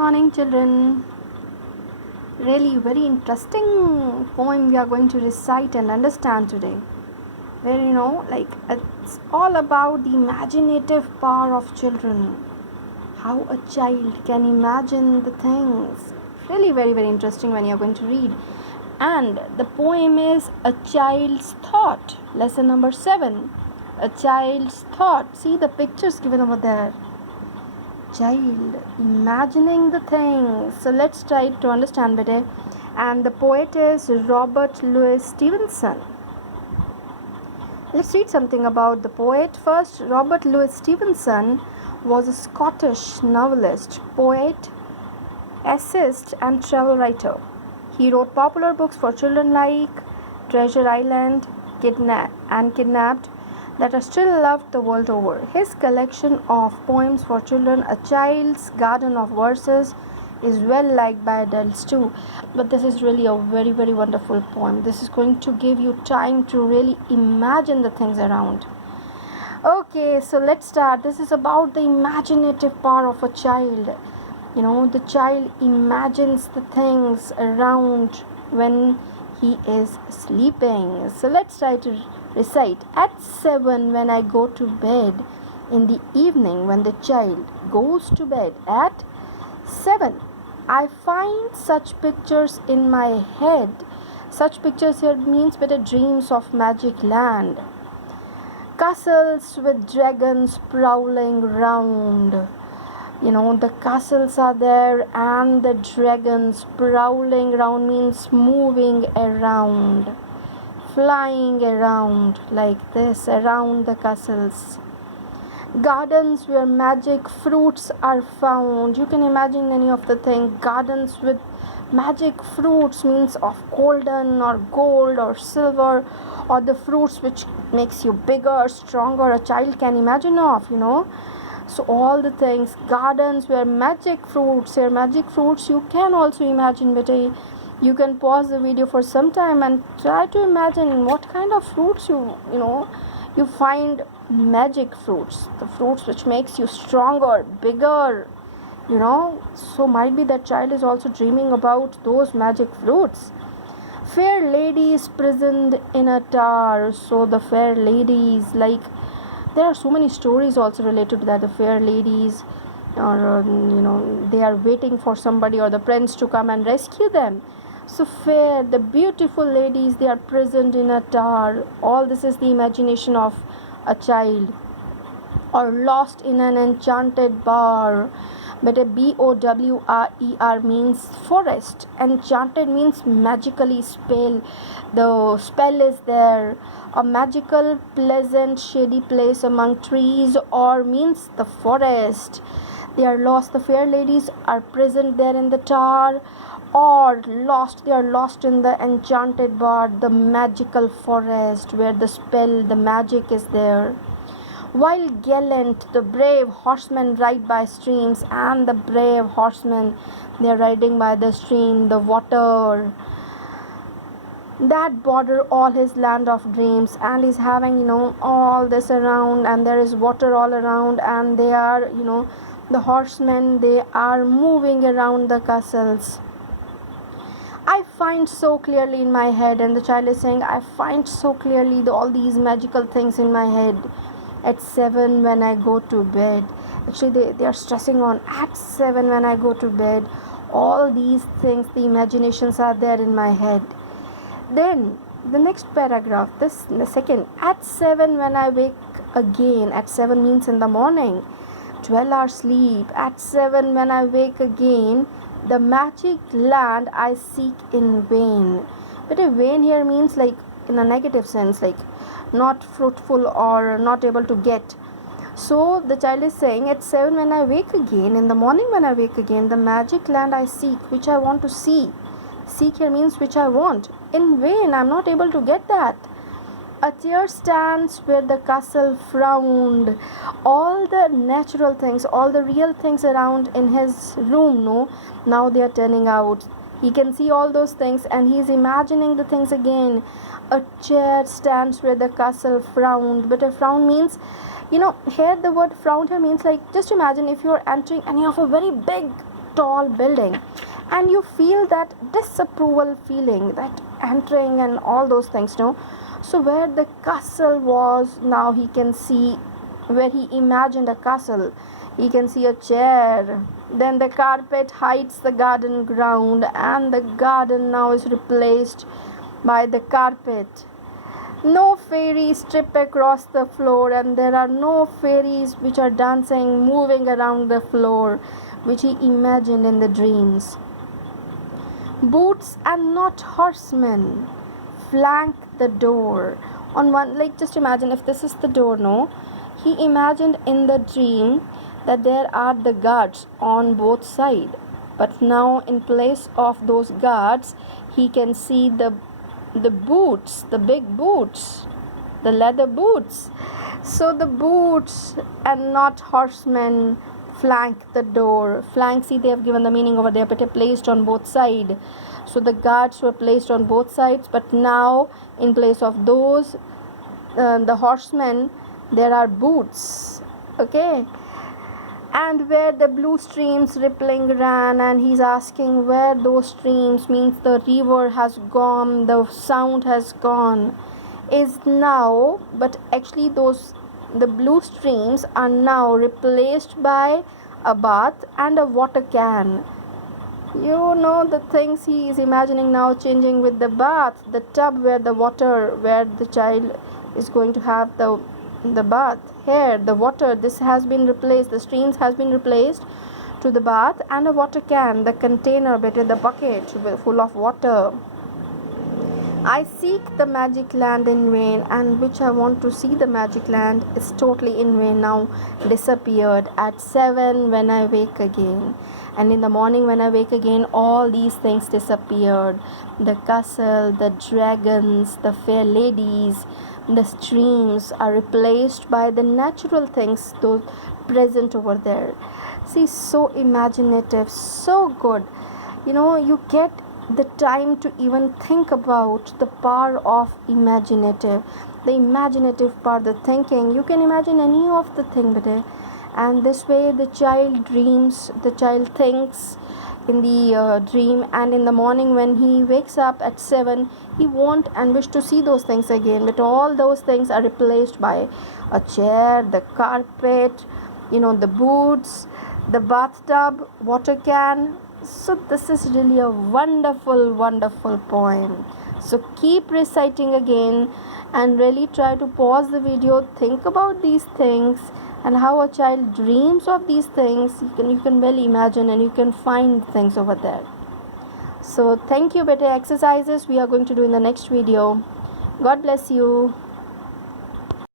morning, children. Really very interesting poem we are going to recite and understand today. Where it's all about the imaginative power of children. How a child can imagine the things. Really very interesting when you're going to read. And the poem is A Child's Thought. Lesson number 7. A Child's Thought. See the pictures given over there. Child imagining the things. So let's try to understand better. And the poet is Robert Louis Stevenson. Let's read something about the poet. First, Robert Louis Stevenson was a Scottish novelist, poet, essayist, and travel writer. He wrote popular books for children like Treasure Island, Kidnapped, that are still loved the world over. His collection of poems for children, A Child's Garden of Verses, is well liked by adults too. But this is really a very wonderful poem. This is going to give you time to really imagine the things around. Okay, so let's start. This is about the imaginative power of a child. The child imagines the things around when he is sleeping. So let's try to recite. At 7 when I go to bed, in the evening when the child goes to bed at 7, I find such pictures in my head. Such pictures here means better dreams of magic land. Castles with dragons prowling round. The castles are there and the dragons prowling around means moving around, flying around like this around the castles. Gardens where magic fruits are found. You can imagine any of the things. Gardens with magic fruits means of golden or gold or silver, or the fruits which makes you bigger, stronger. A child can imagine of, So all the things. Gardens where magic fruits. Here magic fruits you can also imagine, but you can pause the video for some time and try to imagine what kind of fruits you find. Magic fruits, the fruits which makes you stronger, bigger, so might be that child is also dreaming about those magic fruits. Fair ladies prisoned in a tower. So the fair ladies, like there are so many stories also related to that. The fair ladies, or they are waiting for somebody or the prince to come and rescue them. So fair, the beautiful ladies, they are prisoned in a tower. All this is the imagination of a child. Or lost in an enchanted bower. But a BOWRER means forest. Enchanted means magically spell. The spell is there. A magical, pleasant, shady place among trees, or means the forest. They are lost. The fair ladies are prisoned there in the tower, or lost. They are lost in the enchanted bower, the magical forest where the spell, the magic is there. While gallant, the brave horsemen ride by streams, and the brave horsemen, they are riding by the stream, the water that border all his land of dreams, and he's having all this around, and there is water all around, and they are the horsemen, they are moving around the castles. I find so clearly in my head, and the child is saying, I find so clearly all these magical things in my head at 7 when I go to bed. Actually they are stressing on at 7 when I go to bed. All these things, the imaginations are there in my head. Then the next paragraph, the second, at 7 when I wake again. At 7 means in the morning, 12 hours sleep. At 7 when I wake again, the magic land I seek in vain. But a vain here means like in a negative sense, like not fruitful or not able to get. So the child is saying, at 7 when I wake again, in the morning when I wake again, the magic land I seek, which I want to see. Seek here means which I want. In vain, I am not able to get that. A chair stands where the castle frowned. All the natural things, all the real things around in his room, now they are turning out. He can see all those things and he is imagining the things again. A chair stands where the castle frowned. But a frown means, here the word frown here means like, just imagine if you are entering any of a very big tall building, and you feel that disapproval feeling, that entering and all those things, no? So where the castle was, now he can see, where he imagined a castle, he can see a chair. Then the carpet hides the garden ground, and the garden now is replaced by the carpet. No fairies trip across the floor, and there are no fairies which are dancing, moving around the floor, which he imagined in the dreams. Boots and not horsemen flank the door. On one, like, just imagine if this is the door, no? He imagined in the dream that there are the guards on both sides, but now in place of those guards, he can see the boots, the big boots, the leather boots. So the boots and not horsemen flank the door. Flank, see, they have given the meaning over there, but they are placed on both sides. So the guards were placed on both sides, but now in place of those the horsemen, there are boots. Okay. And where the blue streams rippling ran, and he's asking where those streams, means the river has gone, the sound has gone, is now, but actually the blue streams are now replaced by a bath and a water can. You know, the things he is imagining now changing with the bath, the tub where the water, where the child is going to have the bath. Here the water, this has been replaced, the streams has been replaced to the bath and a water can, the container, better the bucket full of water. I seek the magic land in vain, and which I want to see the magic land is totally in vain, now disappeared. At 7 when I wake again, and in the morning when I wake again, all these things disappeared. The castle, the dragons, the fair ladies, the streams are replaced by the natural things, those present over there. See, so imaginative, so good. You know, you get the time to even think about the power of imaginative, the imaginative part, the thinking. You can imagine any of the thing, but and this way the child dreams, the child thinks in the dream, and in the morning when he wakes up at 7, he won't and wish to see those things again, but all those things are replaced by a chair, the carpet, you know, the boots, the bathtub, water can. So this is really a wonderful, wonderful poem. So keep reciting again, and really try to pause the video, think about these things and how a child dreams of these things. You can well imagine, and you can find things over there. So thank you. Better exercises we are going to do in the next video. God bless you.